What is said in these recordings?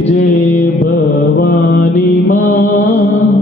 जय भवानी माँ,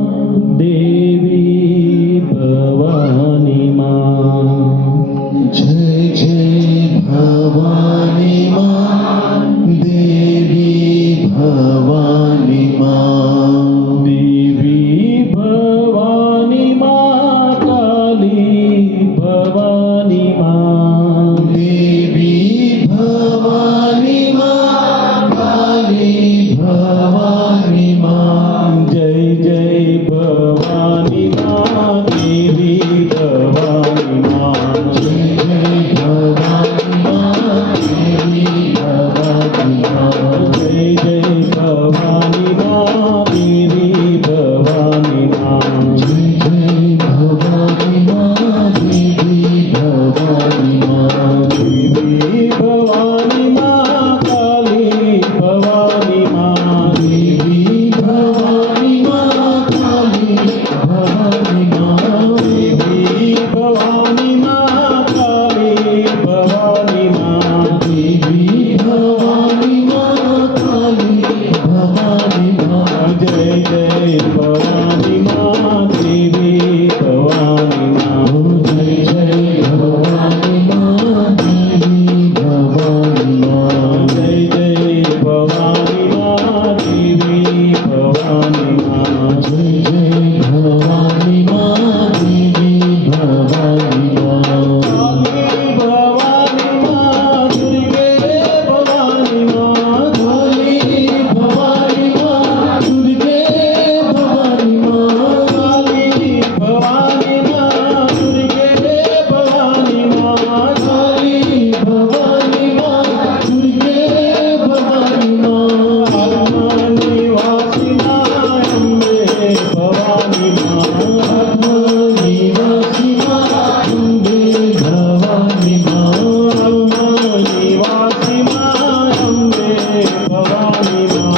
देवी भवानी माँ। जय जय भवानी माँ, देवी भवानी माँ। देवी भवानी माँ, काली भवानी माँ। देवी भवानी माँ, काली भवानी माँ। जय जय भवानी माँ, देवी भवानी माँ। जय जय भवानी माँ, देवी भवानी माँ। जय जय भवानी माँ, देवी भवानी माँ। जय जय भवानी माँ, देवी भवानी माँ। देवी भवानी माँ, काली भवानी माँ। देवी भवानी माँ, काली भवानी माँ। देवी भवानी माँ, काली भवानी माँ। देवी भवानी माँ, काली भवानी माँ। जय जय भवानी माँ, देवी भवानी माँ। जय जय भवानी माँ, देवी भवानी माँ। जय जय भवानी माँ, देवी भवानी माँ। जय जय भवानी माँ, देवी भवानी माँ। काली भवानी माँ, दुर्गे भवानी माँ। काली भवानी माँ, दुर्गे भवानी माँ। काली भवानी माँ, दुर्गे भवानी माँ। काली भवानी माँ, दुर्गे भवानी माँ। आत्मनिवासी माँ, अम्बे भवानी माँ। आत्मनिवासी माँ, अम्बे भवानी माँ। आत्मनिवासी माँ, अम्बे भवानी माँ।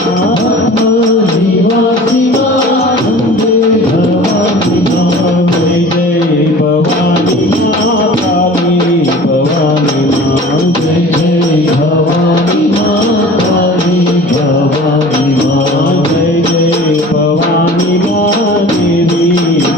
आत्मनिवासी माँ, अम्बे भवानी माँ। जय जय भवानी माँ, काली भवानी माँ। जय जय भवानी माँ, काली भवानी माँ। जय जय भवानी माँ, देवी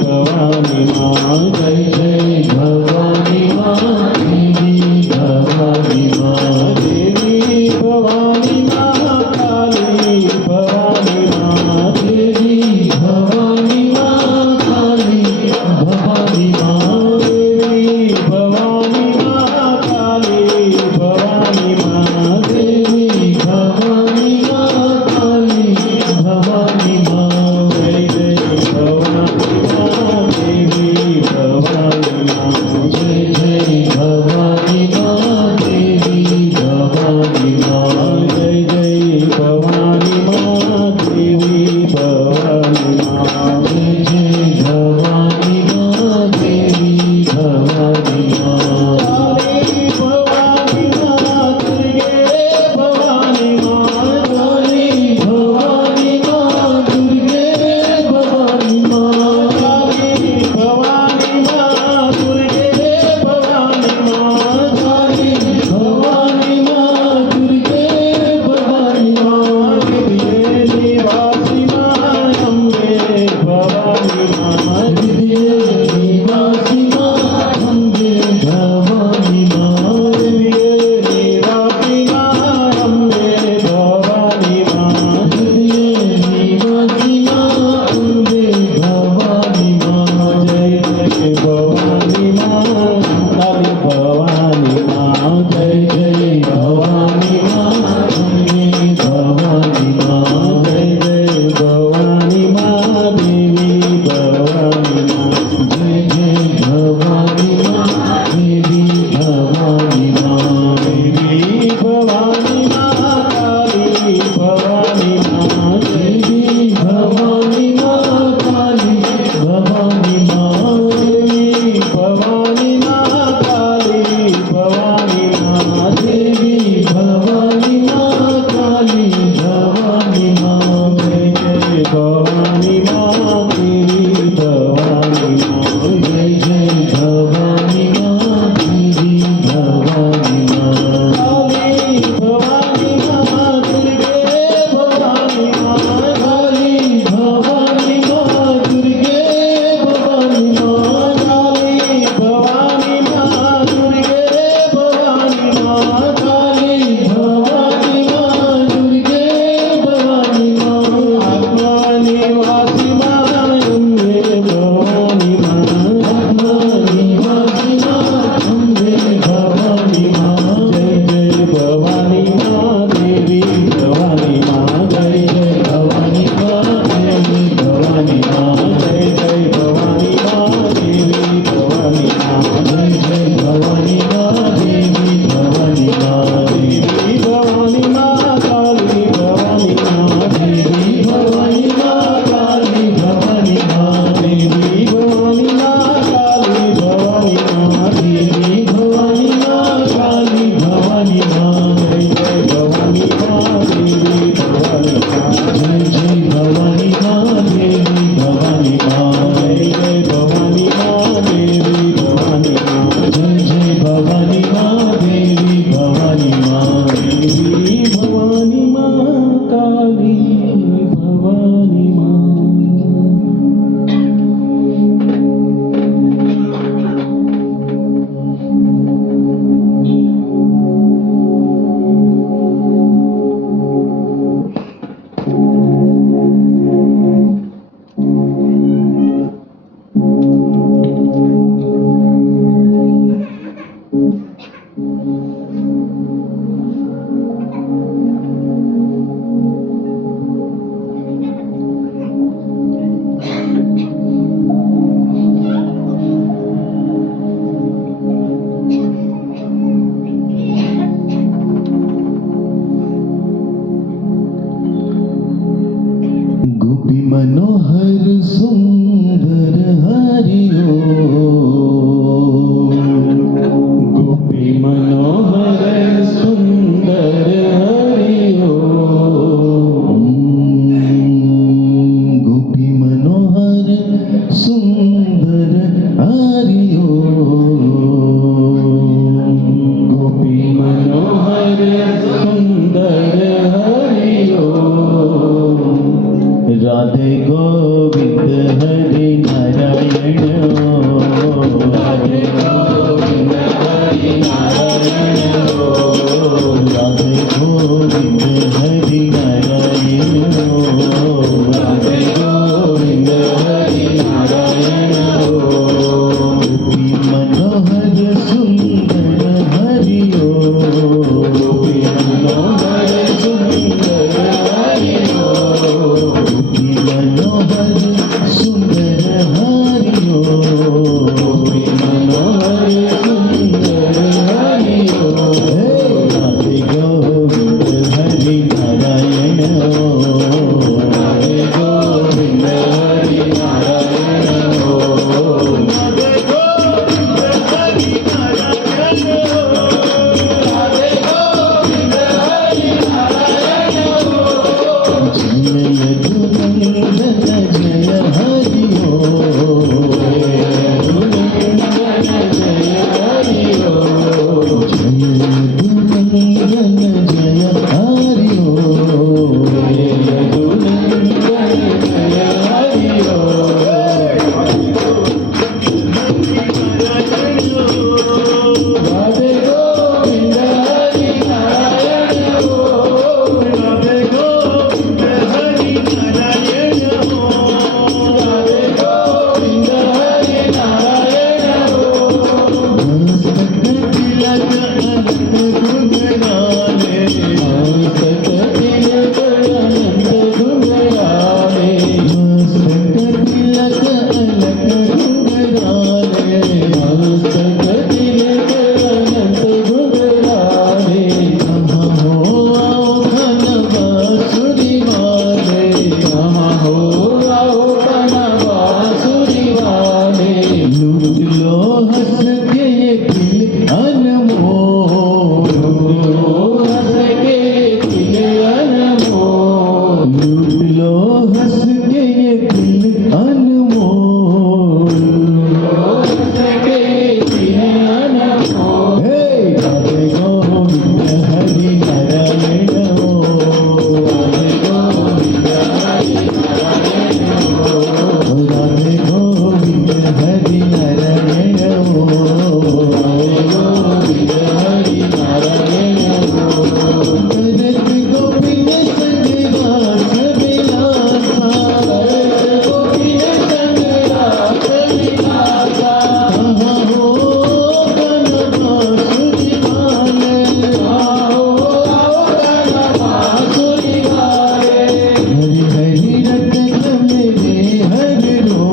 भवानी माँ। जय जय भवानी माँ, देवी भवानी माँ। देवी भवानी माँ, काली भवानी माँ। देवी भवानी माँ, काली भवानी माँ। देवी भवानी माँ, काली भवानी माँ। देवी भवानी माँ, काली भवानी माँ। जय जय भवानी माँ, देवी भवानी माँ। जय जय भवानी माँ, देवी भवानी माँ। जय जय भवानी माँ, देवी भवानी माँ। जय जय भवानी माँ, देवी भवानी माँ। काली भवानी माँ, दुर्गे भवानी माँ। काली भवानी माँ, दुर्गे भवानी माँ। काली भवानी माँ, दुर्गे भवानी माँ। काली भवानी माँ, दुर्गे भवानी माँ। दिव्य निवासी माँ, अम्बे भवानी माँ। दिव्य निवासी माँ, अम्बे भवानी माँ। दिव्य निवासी माँ, अम्बे भवानी माँ। दिव्य निवासी माँ, अम्बे भवानी माँ। जय जय भवानी माँ, काली भवानी माँ। जय जय भवानी माँ, अम्बे भवानी माँ। जय जय भवानी माँ, देवी भवानी माँ। जय जय भवानी माँ, देवी भवानी माँ। देवी भवानी माँ, काली भवानी माँ। देवी भवानी माँ, काली भवानी माँ। देवी भवानी माँ, काली भवानी माँ। देवी भवानी माँ, काली भवानी माँ। जय जय भवानी माँ, देवी भवानी माँ। जय जय भवानी माँ, देवी भवानी माँ। काली भवानी माँ, दुर्गे भवानी गोपी मनोहर सुंदर हरिओ गोपी मनोहर सुंदर हरिओ गोपी मनोहर सुंदर हरिओ गोपी मनोहर सुंदर हरिओ राधे गोविंद हरि नारायण राधे गोविंद हरि नारायण राधे गोविंद हरि नारायण राधे गोविंद हरि नारायण गोपी मनोहर सुंदर हरिओ गोपी मनोहर सुंदर हरिओ गोपी मनोहर सुंदर हरिओ गोपी मनोहर सुंदर हरिओ राधे गोविंद हरि नारायण राधे गोविंद हरि नारायण राधे गोविंद हरि नारायण राधे गोविंद हरि नारायण जय यदुनंदन जय हरिओ जय हरिओ जय यदुनंदन जय हरिओ राधे गोविंद हरि नारायण राधे गोविंद हरि नारायण राधे गोविंद हरि नारायण मस्तक तिलक अनंत गुणगाने मस्तक तिलक अनंत गुणगाने मस्तक तिलक अलक गुणगाने मस्तक तिलक अनंत गुणगाने कहाँ हो आओ घन बांसुरी वाले कहाँ हो आओ घन बांसुरी वाले लूट लो हंस के ये दिल अनमोल हंस के दिल अनमोल लूट लो हंस के ये दिल अनमोल हंस के दिल अनमोल हे राधे गोविंद हरि नारायण राधे गोविंद हरि नारायण राधे गोविंद हरि नारायण राधे गोविंद हरि नारायण भरत गोविंद संग वास विलासा गोविंद संग रास विलासा कहाँ हो घन बांसुरी वाले आओ आओ घन बांसुरी वाले हरि हरि रटत मेरे हर रो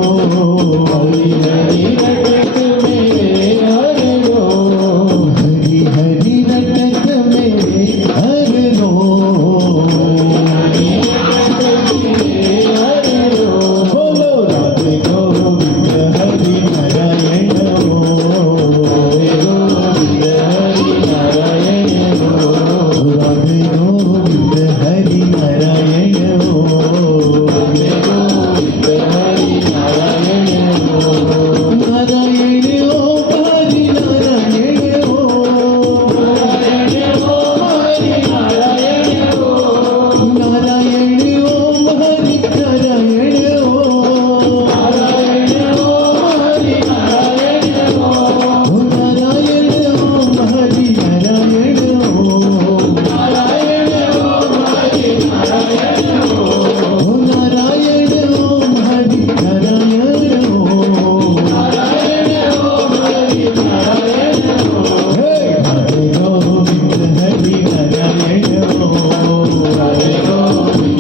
हरि हरि रटत मेरे हर रो हरि हरि रटत मेरे हर रो हरि रटत मेरे हर रो बोलो राधे गोविंद हरि नारायण राधे गोविंद हरि नारायण राधे गोविंद हरि नारायण राधे गोविंद हरि नारायण नारायण ओ हरि नारायण ओ नारायण ओम हरि नारायण नारायण ओम हरि नारायण ओ नारायण ओम हरि नारायण नारायण ओम हरि नारायण ओ नारायण ओम हरि नारायण नारायण ओम हरि नारायण ओ नारायण ओम हरि नारायण हे राधे गोविंद हरि नारायण ओ राधे गोविंद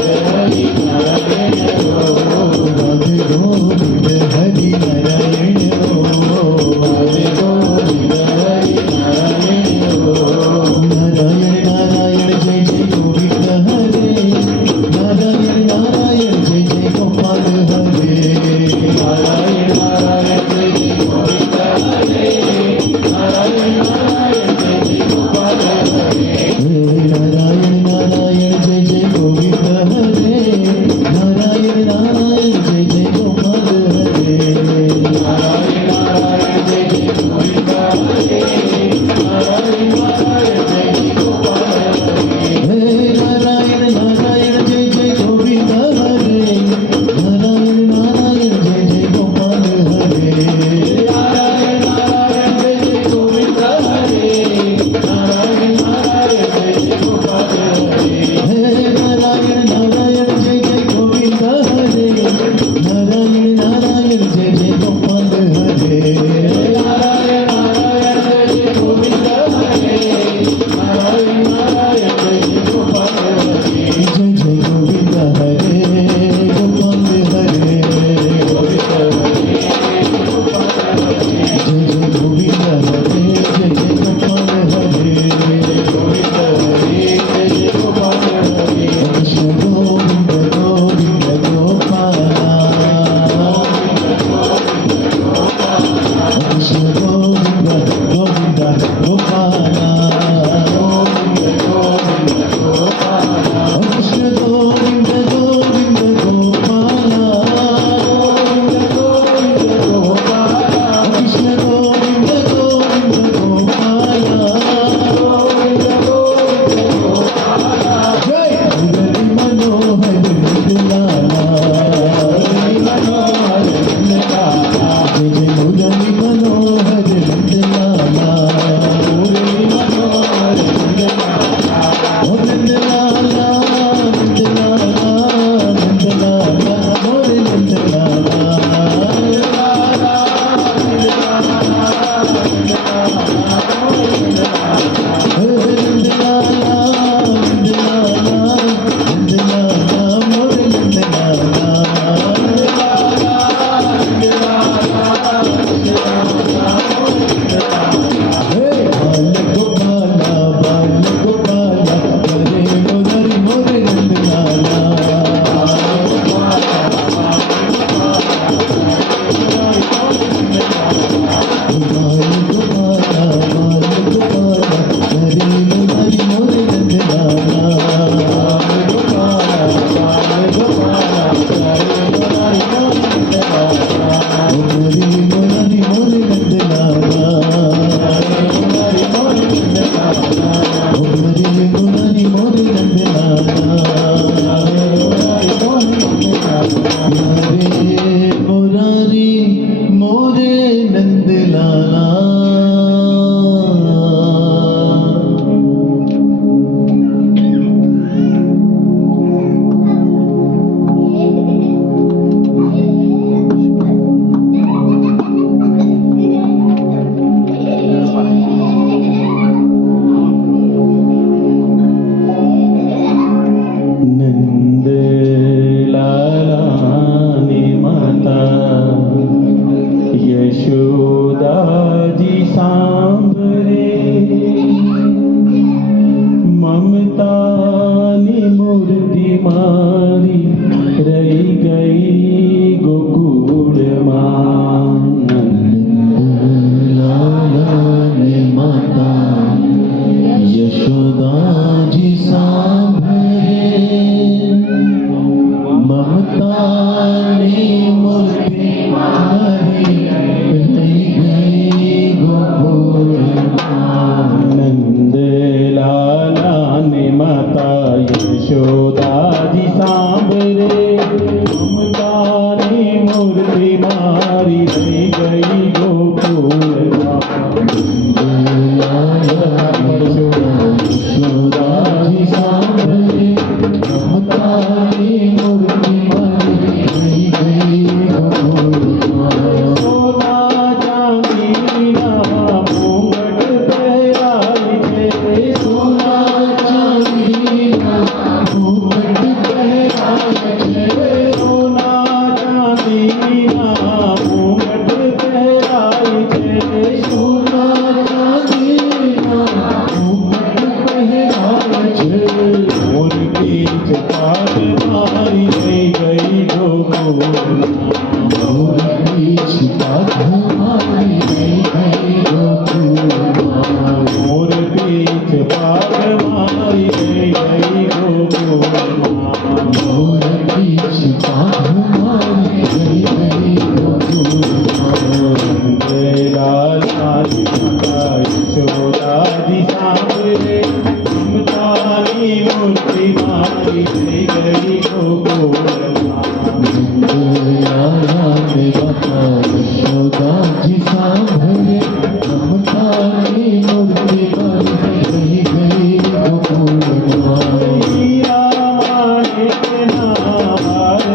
हरे गोपाल हरे जय जय गोविंद हरे जय जय गोपाल हरे कृष्ण गोविंद गोविंद गोपाल कृष्ण गोविंद गोविंद गोपाल कृष्ण गोविंद गोविंद गोपाल कृष्ण गोविंद गोविंद गोपाल जय मुरली मनोहर लाला जय जय मुरली मनोहर लाला नंद लाला नंद लाला नंद लाला मोरे नंद लाला नंद लाला नंद लाला नंद लाला मोरे नंद लाला बाल गोपाला हरे मुरारी मोरे नंद लाला बाल गोपाला हरे मुरारी मोरे नंद लाला मुरारी मुरारी मोरे नंद लाला मुरारी मुरारी मोरे नंद लाला हरे मुरारी मोरे नंद लाला नंद लाला ने माता यशोदा जी सांभरे ममता ने मूर्ति मारी रही गई गोकुल मां नंद लाला ने माता यशोदा जी सांभरे ममता ने मूर्ति मारी रही गई गोकुल नंद लाला ने माता यशोदा जी सांभरे ममता ने मूर्ति मारी रही गई गोकुल यशोदा जी सांभरे ममता ने मूर्ति मारी रही गई गोकुल सोना चांदी ना घूंघट पहराई थे सोना चांदी ना घूंघट पहराई थे सोना चांदी ना घूंघट पहराई थे सोना चांदी ना घूंघट पहराई थे मुर्गी चपाट मारी रही गई गोकुल मुर्गी चपाट मारी रही गई गोकुल मुर्गी चपाट मारी रही गई गोकुल मुर्गी चपाट मारी रही गई गोकुल लाला जी यशोदा जी सांभरे ममता ने मूर्ति मारी रही गई गोकुल लाला ने माता यशोदा जी सांभरे ममता ने मूर्ति मारी रही गई गोकुल हीरा माणिक ना हार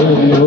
Shiva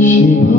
Shiva